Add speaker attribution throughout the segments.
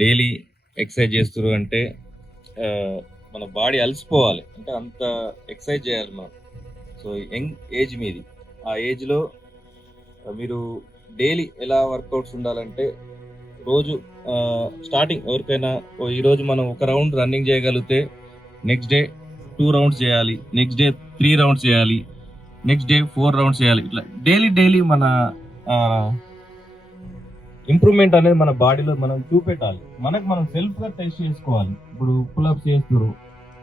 Speaker 1: Daily exercise చేస్తారు అంటే మన బాడీ అలసిపోవాలి. అంటే అంత ఎక్సర్సైజ్ చేయాలి మనం. సో యంగ్ ఏజ్ మీది. ఆ ఏజ్లో మీరు డైలీ ఎలా వర్కౌట్స్ ఉండాలంటే రోజు స్టార్టింగ్ ఎవరికైనా ఈరోజు మనం ఒక రౌండ్ రన్నింగ్ చేయగలిగితే నెక్స్ట్ డే టూ రౌండ్స్ చేయాలి నెక్స్ట్ డే త్రీ రౌండ్స్ చేయాలి నెక్స్ట్ డే ఫోర్ రౌండ్స్ చేయాలి. ఇట్లా డైలీ డైలీ మన ఇంప్రూవ్మెంట్ అనేది మన బాడీలో మనం చూపెట్టాలి. మనకు మనం సెల్ఫ్గా టెస్ట్ చేసుకోవాలి. ఇప్పుడు పుల్అప్స్ చేస్తున్నారు.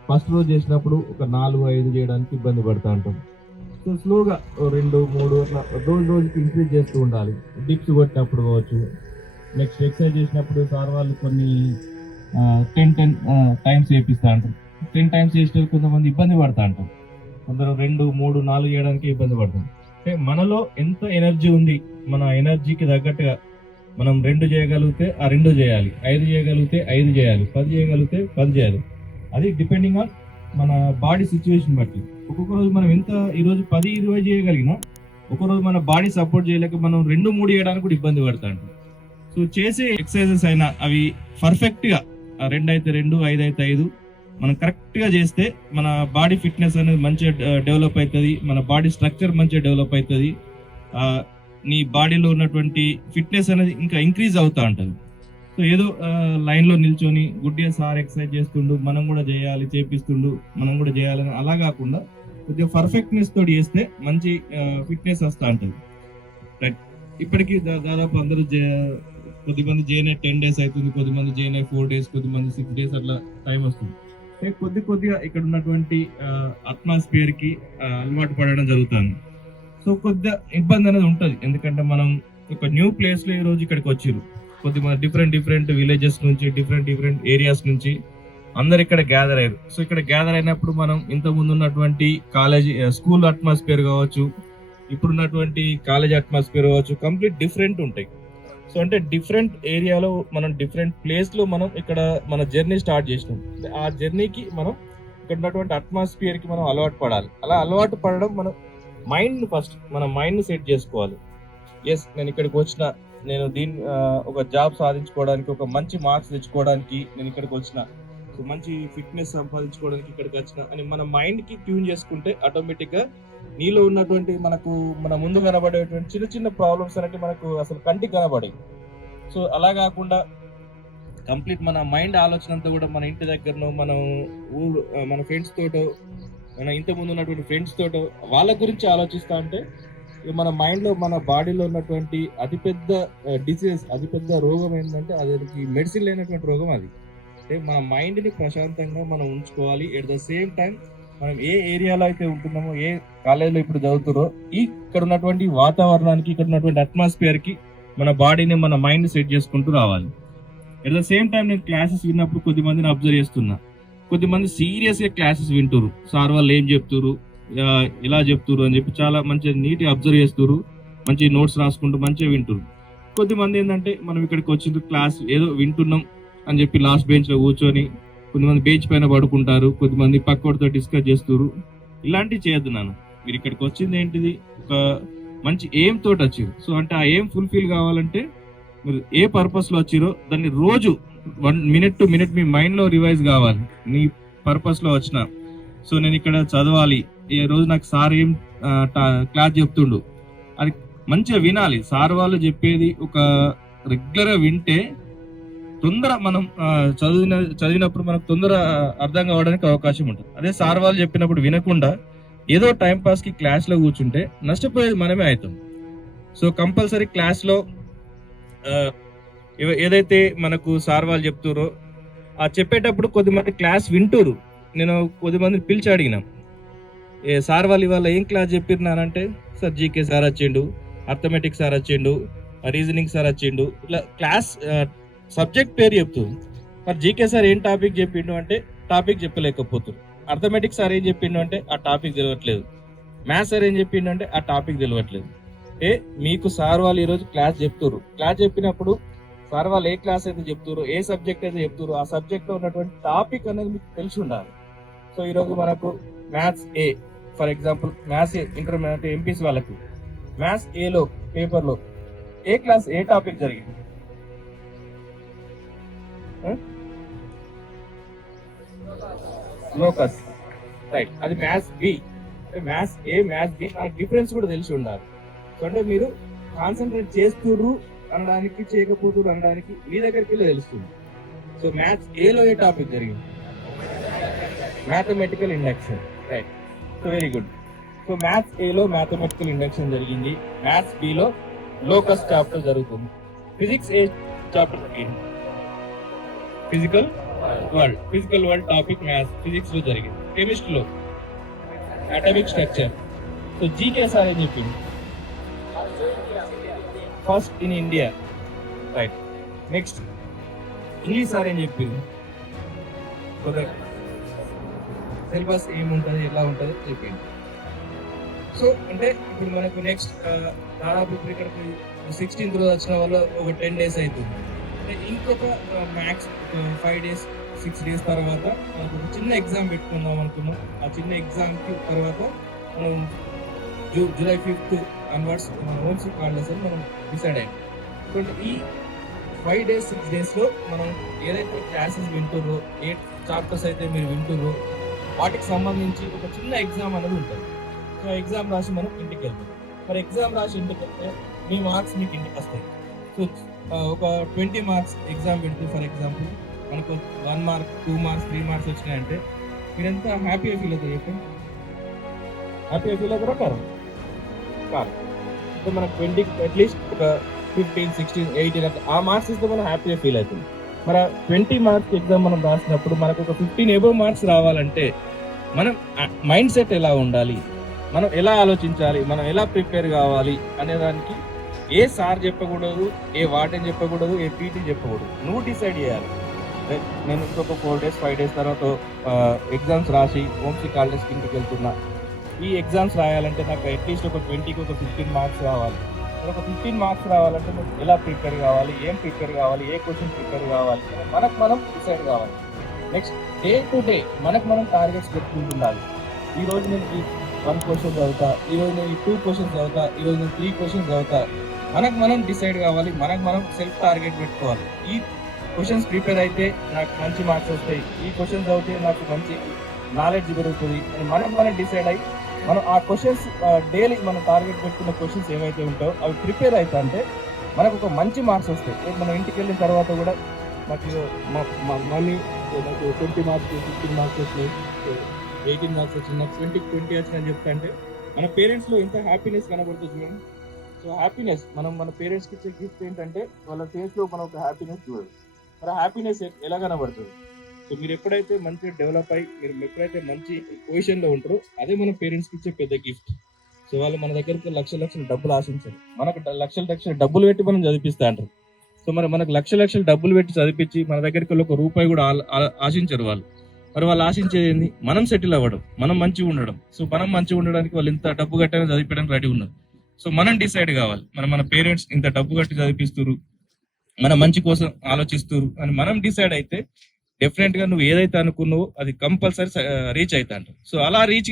Speaker 1: ఫస్ట్ రోజు చేసినప్పుడు ఒక నాలుగు ఐదు చేయడానికి ఇబ్బంది పడతా ఉంటాం. సో స్లోగా రెండు మూడు అట్లా రోజు రోజుకి ఇంక్రీజ్ చేస్తూ ఉండాలి. డిప్స్ కొట్టినప్పుడు కావచ్చు. నెక్స్ట్ ఎక్సర్సైజ్ చేసినప్పుడు సార్ వాళ్ళు కొన్ని టెన్ టెన్ టైమ్స్ చేపిస్తా ఉంటారు. టెన్ టైమ్స్ చేసిన కొంతమంది ఇబ్బంది పడతా ఉంటారు. కొందరు రెండు మూడు నాలుగు చేయడానికి ఇబ్బంది పడతాం అంటే మనలో ఎంత ఎనర్జీ ఉంది మన ఎనర్జీకి తగ్గట్టుగా మనం రెండు చేయగలిగితే ఆ రెండు చేయాలి. ఐదు చేయగలిగితే ఐదు చేయాలి. పది చేయగలిగితే పది చేయాలి. అది డిపెండింగ్ ఆన్ మన బాడీ సిచ్యువేషన్ బట్టి. ఒక్కొక్క రోజు మనం ఎంత ఈరోజు పది ఇరవై చేయగలిగినా ఒక్కొక్క రోజు మన బాడీ సపోర్ట్ చేయలేక మనం రెండు మూడు చేయడానికి కూడా ఇబ్బంది పడతాం. సో చేసే ఎక్సర్సైజెస్ అయినా అవి పర్ఫెక్ట్గా ఆ రెండు అయితే రెండు ఐదు అయితే ఐదు మనం కరెక్ట్గా చేస్తే మన బాడీ ఫిట్నెస్ అనేది మంచిగా uh, డెవలప్ అవుతుంది. మన బాడీ స్ట్రక్చర్ మంచిగా డెవలప్ అవుతుంది. నీ బాడీలో ఉన్నటువంటి ఫిట్నెస్ అనేది ఇంకా ఇంక్రీజ్ అవుతా ఉంటుంది. సో ఏదో లైన్లో నిల్చొని గుడ్డిగా సార్ ఎక్సర్సైజ్ చేస్తుండు మనం కూడా చేయాలి చేపిస్తుండు మనం కూడా చేయాలని అలా కాకుండా కొద్దిగా పర్ఫెక్ట్నెస్ తోటి చేస్తే మంచి ఫిట్నెస్ వస్తూ ఉంటుంది. రైట్ ఇప్పటికీ దా- దాదాపు అందరూ జే- కొద్దిమంది జేఎన్ఐ టెన్ డేస్ అవుతుంది కొద్దిమంది జేఎన్ఐ ఫోర్ డేస్ కొద్దిమంది సిక్స్ డేస్ అట్లా టైం వస్తుంది. కొద్ది కొద్దిగా ఇక్కడ ఉన్నటువంటి అట్మాస్ఫియర్కి అలవాటు పడడం జరుగుతుంది. సో కొద్దిగా ఇబ్బంది అనేది ఉంటుంది. ఎందుకంటే మనం ఒక న్యూ ప్లేస్లో ఈ రోజు ఇక్కడికి వచ్చిర్రు. కొద్దిగా డిఫరెంట్ డిఫరెంట్ విలేజెస్ నుంచి డిఫరెంట్ డిఫరెంట్ ఏరియాస్ నుంచి అందరు ఇక్కడ గ్యాదర్ అయ్యారు. సో ఇక్కడ గ్యాదర్ అయినప్పుడు మనం ఇంత ముందు ఉన్నటువంటి కాలేజీ స్కూల్ అట్మాస్ఫియర్ కావచ్చు ఇప్పుడున్నటువంటి కాలేజ్ అట్మాస్ఫియర్ కావచ్చు కంప్లీట్ డిఫరెంట్ ఉంటాయి. సో అంటే డిఫరెంట్ ఏరియాలో మనం డిఫరెంట్ ప్లేస్లో మనం ఇక్కడ మన జర్నీ స్టార్ట్ చేసినాం. ఆ జర్నీకి మనం ఇక్కడ ఉన్నటువంటి అట్మాస్ఫియర్కి మనం అలవాటు పడాలి. అలా అలవాటు పడడం మనం మైండ్ ఫస్ట్ మన మైండ్ సెట్ చేసుకోవాలి. ఎస్ నేను ఇక్కడికి వచ్చిన నేను దీన్ని ఒక జాబ్ సాధించుకోవడానికి ఒక మంచి మార్క్స్ తెచ్చుకోవడానికి నేను ఇక్కడికి వచ్చిన సో మంచి ఫిట్నెస్ సంపాదించుకోవడానికి ఇక్కడికి వచ్చిన అని మన మైండ్కి ట్యూన్ చేసుకుంటే ఆటోమేటిక్గా నీలో ఉన్నటువంటి మనకు మన ముందు కనబడేటువంటి చిన్న చిన్న ప్రాబ్లమ్స్ అనేవి మనకు అసలు కంటికి కనబడేవి. సో అలా కాకుండా కంప్లీట్ మన మైండ్ ఆలోచన అంతా కూడా మన ఇంటి దగ్గరనో మనం ఊరు మన ఫ్రెండ్స్ తోటో మన ఇంతకు ముందు ఉన్నటువంటి ఫ్రెండ్స్ తోటో వాళ్ళ గురించి ఆలోచిస్తా ఉంటే ఇక మన మైండ్లో మన బాడీలో ఉన్నటువంటి అతిపెద్ద డిసీజ్ అతిపెద్ద రోగం ఏంటంటే అది మెడిసిన్ లేనటువంటి రోగం అది. అంటే మన మైండ్ని ప్రశాంతంగా మనం ఉంచుకోవాలి. ఎట్ ద సేమ్ టైం మనం ఏ ఏరియాలో అయితే ఉంటున్నామో ఏ కాలేజీలో ఇప్పుడు చదువుతురో ఇక్కడ ఉన్నటువంటి వాతావరణానికి ఇక్కడ ఉన్నటువంటి అట్మాస్ఫియర్కి మన బాడీని మన మైండ్ సెట్ చేసుకుంటూ రావాలి. ఎట్ ద సేమ్ టైం నేను క్లాసెస్ విన్నప్పుడు కొద్దిమందిని అబ్జర్వ్ చేస్తున్నా. కొద్దిమంది సీరియస్గా క్లాసెస్ వింటురు సార్ వాళ్ళు ఏం చెప్తురు ఇలా చెప్తురు అని చెప్పి చాలా మంచిగా నీట్గా అబ్జర్వ్ చేస్తురు మంచి నోట్స్ రాసుకుంటూ మంచిగా వింటురు కొద్దిమంది ఏంటంటే మనం ఇక్కడికి వచ్చింది క్లాస్ ఏదో వింటున్నాం అని చెప్పి లాస్ట్ బెంచ్లో కూర్చొని కొంతమంది బెంచ్ పైన పడుకుంటారు. కొద్దిమంది పక్కోడితో డిస్కస్ చేస్తారు ఇలాంటివి చేయొద్దు నాన్న. మీరు ఇక్కడికి వచ్చింది ఏంటిది? ఒక మంచి ఎయిమ్ తోటి వచ్చారు సో అంటే ఆ ఎయిమ్ ఫుల్ఫిల్ కావాలంటే మీరు ఏ పర్పస్లో వచ్చారో దాన్ని రోజు వన్ మినిట్ టు మినిట్ మీ మైండ్లో రివైజ్ కావాలి. నీ పర్పస్లో వచ్చిన. సో నేను ఇక్కడ చదవాలి. ఈ రోజు నాకు సార్ ఏం క్లాస్ చెప్తుండు. అది మంచిగా వినాలి. సార్ వాళ్ళు చెప్పేది ఒక రెగ్యులర్గా వింటే తొందర మనం చదివిన చదివినప్పుడు మనకు తొందర అర్థం కావడానికి అవకాశం ఉంటుంది. అదే సార్ వాళ్ళు చెప్పినప్పుడు వినకుండా ఏదో టైం పాస్కి క్లాస్లో కూర్చుంటే నష్టపోయేది మనమే అవుతాం. సో కంపల్సరీ క్లాస్లో ఏదైతే మనకు సార్ వాళ్ళు చెప్తారో ఆ చెప్పేటప్పుడు కొద్దిమంది క్లాస్ వింటూరు. నేను కొద్దిమందిని పిలిచి అడిగిన. ఏ సార్ వాళ్ళు ఇవాళ ఏం క్లాస్ చెప్పినారంటే సార్ జీకే సార్ వచ్చిండు అర్థమెటిక్ సార్ వచ్చిండు రీజనింగ్ సార్ వచ్చిండు ఇట్లా క్లాస్ సబ్జెక్ట్ పేరు చెప్తూ మరి జీకే సార్ ఏం టాపిక్ చెప్పిండు అంటే టాపిక్ చెప్పలేకపోతురు. అర్థమెటిక్ సార్ ఏం చెప్పిండు అంటే ఆ టాపిక్ తెలియట్లేదు మ్యాథ్స్ సార్ ఏం చెప్పిండు అంటే ఆ టాపిక్ తెలియట్లేదు ఏ మీకు సార్ వాళ్ళు ఈరోజు క్లాస్ చెప్తారు. క్లాస్ చెప్పినప్పుడు సార్ వాళ్ళు ఏ క్లాస్ అయితే చెప్తారు ఏ సబ్జెక్ట్ అయితే చెప్తారు ఆ సబ్జెక్ట్లో ఉన్నటువంటి టాపిక్ అనేది మీకు తెలిసి ఉండాలి. సో ఈరోజు మనకు maths A for example maths A intermediate MPC వాళ్ళకి. మ్యాథ్స్ ఏలో పేపర్లో ఏ క్లాస్ ఏ టాపిక్ జరిగింది? Hmm? లోకస్ రైట్ అది maths B maths A maths B ఆ డిఫరెన్స్ కూడా తెలిసి ఉండాలి. అంటే మీరు కాన్సన్ట్రేట్ చేస్తుర్రు అనడానికి చేయకపోతుడు అనడానికి మీ దగ్గరికి వెళ్ళి తెలుస్తుంది. సో మ్యాథ్స్ ఏలో ఏ టాపిక్ జరిగింది? Mathematical induction right so very good so maths ఏలో మ్యాథమెటికల్ ఇండక్షన్ జరిగింది. మ్యాథ్స్ బిలో లోకస్ చాప్టర్ జరుగుతుంది. ఫిజిక్స్ ఏ చాప్టర్ జరిగింది. Physical world physical world topic maths ఫిజిక్స్లో జరిగింది. కెమిస్ట్రీలో atomic structure so GK sir చెప్పింది first in India right next English sir ఏం చెప్పింది సిలబస్ ఏముంటుంది ఎలా ఉంటుంది చెప్పింది సో అంటే ఇప్పుడు మనకు నెక్స్ట్ దాదాపు ఇప్పుడు ఇక్కడికి సిక్స్టీన్త్ రోజు వచ్చిన వాళ్ళు ఒక టెన్ డేస్ అవుతుంది అంటే ఇంకొక max five days six days తర్వాత మనకు ఒక చిన్న ఎగ్జామ్ పెట్టుకుందాం అనుకున్నాం. ఆ చిన్న ఎగ్జామ్కి తర్వాత మనం zoo July fifth onwards homes college అని మనం డిసైడ్ అయ్యాం. ఇప్పుడు ఈ ఫైవ్ డేస్ సిక్స్ డేస్లో మనం ఏదైతే క్లాసెస్ వింటుర్రో ఏ చాప్టర్స్ అయితే మీరు వింటుర్రో వాటికి సంబంధించి ఒక చిన్న ఎగ్జామ్ అనేది ఉంటుంది. సో ఎగ్జామ్ రాసి మనం ఇంటికి వెళ్తాం. మరి ఎగ్జామ్ రాసి ఇంటికి వెళ్తే మీ మార్క్స్ మీకు ఇంటికి వస్తాయి. సో ఒక ట్వంటీ మార్క్స్ ఎగ్జామ్ పెడితే ఫర్ ఎగ్జాంపుల్ మనకు one mark two marks three marks వచ్చినాయంటే మీరు ఎంత హ్యాపీగా ఫీల్ అవుతారు చెప్పండి? హ్యాపీగా ఫీల్ అవుతారా? కాదు కాదు. సో మనకు ట్వంటీ అట్లీస్ట్ ఒక ఫిఫ్టీన్ సిక్స్టీన్ ఎయిటీన్ అట్లా ఆ మార్క్స్ ఇస్తే మనం హ్యాపీగా ఫీల్ అవుతుంది. మన ట్వంటీ మార్క్స్ ఎగ్జామ్ మనం రాసినప్పుడు మనకు ఒక ఫిఫ్టీన్ ఎబో మార్క్స్ రావాలంటే మనం మైండ్ సెట్ ఎలా ఉండాలి? మనం ఎలా ఆలోచించాలి? మనం ఎలా ప్రిపేర్ కావాలి? అనే దానికి ఏ సార్ చెప్పకూడదు ఏ వార్డెన్ చెప్పకూడదు ఏ పీటీ చెప్పకూడదు. నువ్వు డిసైడ్ చేయాలి. నేను ఇంకొక ఫోర్ డేస్ ఫైవ్ డేస్ తర్వాత ఎగ్జామ్స్ రాసి హోమ్సీ కాలేజ్కి ఇంటికి వెళ్తున్నా. ఈ ఎగ్జామ్స్ రాయాలంటే నాకు అట్లీస్ట్ ఒక ట్వంటీకి ఒక ఫిఫ్టీన్ మార్క్స్ రావాలి. ఒక ఫిఫ్టీన్ మార్క్స్ రావాలంటే మనం ఎలా ప్రిపేర్ కావాలి? ఏం ప్రిపేర్ కావాలి? ఏ క్వశ్చన్ ప్రిపేర్ కావాలి? మనకు మనం డిసైడ్ కావాలి. నెక్స్ట్ డే టు డే మనకు మనం టార్గెట్స్ పెట్టుకుంటుండాలి ఈ రోజు నేను ఈ వన్ క్వశ్చన్ చదువుతా ఈ రోజు నేను ఈ టూ క్వశ్చన్స్ చదువుతా ఈ రోజు నేను త్రీ క్వశ్చన్స్ చదువుతా. మనకు మనం డిసైడ్ కావాలి మనకు మనం సెల్ఫ్ టార్గెట్ పెట్టుకోవాలి. ఈ క్వశ్చన్స్ ప్రిపేర్ అయితే నాకు మంచి మార్క్స్ వస్తాయి. ఈ క్వశ్చన్స్ చదివితే నాకు మంచి నాలెడ్జ్ పెరుగుతుంది. అని మనం మనం డిసైడ్ అయ్యి మనం ఆ క్వశ్చన్స్ డైలీ మనం టార్గెట్ పెట్టుకున్న క్వశ్చన్స్ ఏవైతే ఉంటాయో అవి ప్రిపేర్ అవుతా అంటే మనకు ఒక మంచి మార్క్స్ వస్తాయి. మనం ఇంటికి వెళ్ళిన తర్వాత కూడా నాకు మనీ నాకు ట్వంటీ మార్క్స్ ఫిఫ్టీన్ మార్క్స్ వచ్చినాయి ఎయిటీన్ మార్క్స్ వచ్చింది నాకు ట్వంటీ ట్వంటీ వచ్చినాయని చెప్తా అంటే మన పేరెంట్స్లో ఎంత హ్యాపీనెస్ కనబడుతుంది చూడండి సో హ్యాపీనెస్ మనం మన పేరెంట్స్కి ఇచ్చే గిఫ్ట్ ఏంటంటే వాళ్ళ ఫేస్లో మనం ఒక హ్యాపీనెస్ చూడదు మరి హ్యాపీనెస్ ఎలా కనబడుతుంది? సో మీరు ఎప్పుడైతే మంచిగా డెవలప్ అయ్యి మీరు ఎప్పుడైతే మంచి పొజిషన్లో ఉంటారో అదే మన పేరెంట్స్కి ఇచ్చే పెద్ద గిఫ్ట్ సో వాళ్ళు మన దగ్గరికి లక్ష లక్షల డబ్బులు ఆశించారు. మనకు లక్షల లక్షల డబ్బులు పెట్టి మనం చదివిస్తా అంటారు. సో మరి మనకు లక్ష లక్షల డబ్బులు పెట్టి చదివించి మన దగ్గరికి ఒక రూపాయి కూడా ఆశించారు ఆశించరు వాళ్ళు. మరి వాళ్ళు ఆశించేది ఏంది? మనం సెటిల్ అవ్వడం మనం మంచిగా ఉండడం. సో మనం మంచిగా ఉండడానికి వాళ్ళు ఇంత డబ్బు కట్టని చదివించడానికి రెడీ ఉన్నారు. సో మనం డిసైడ్ కావాలి. మన మన పేరెంట్స్ ఇంత డబ్బు కట్టి చదివిస్తున్నారు మన మంచి కోసం ఆలోచిస్తున్నారు అని మనం డిసైడ్ అయితే డెఫినెట్గా నువ్వు ఏదైతే అనుకున్నావో అది కంపల్సరీ రీచ్ అవుతా సో అలా రీచ్